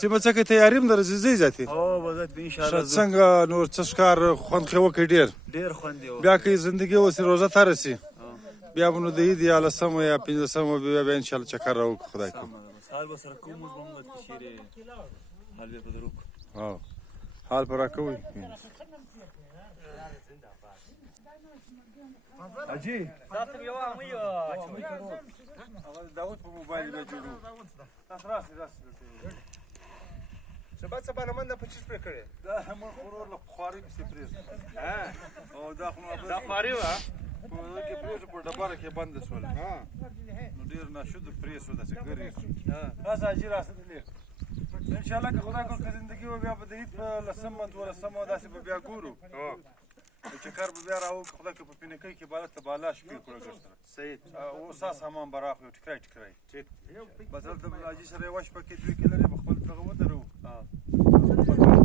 سیمه څه کې تیاری هم درځي ځاتې او بزات به ان شاء الله څنګه نور څه ښکار خوند خو وکړي ډیر خوند دی بیا که زندگی اوس روزه تر سي بیا به نو د عید یا لسمه یا 15مه بیا ان شاء الله چکر راوړو خدای کوم حال به سره کوم زموږ د شیرې حال به په درو ها حال پر راکوي اجي تاسو یو امي هغه داوود په موبایل به جوړو تاسو راسي شباب سبا نه منده په چیز پرې کړې دا هم خورور له خواري په سپریز ها او دا خو دا خواري وا په کې پریز په ډبره کې بند شول ها نو ډیر ناشد پریز و د سګری ها تاسو اجي راسي ان شاء الله که خدای کو زندگی و بیا په دې په لسمه ولا سمه داسې به بیا ګورو چې کار به بیا راو خدای کو په پینکې کې بالا ته بالا شپې کړو ګرځره صحیح او ساس هم براخ یو ټکرای ټیک بدل د بلاجي سره واش پکې 2 کیلره خپل دغه ودرو ها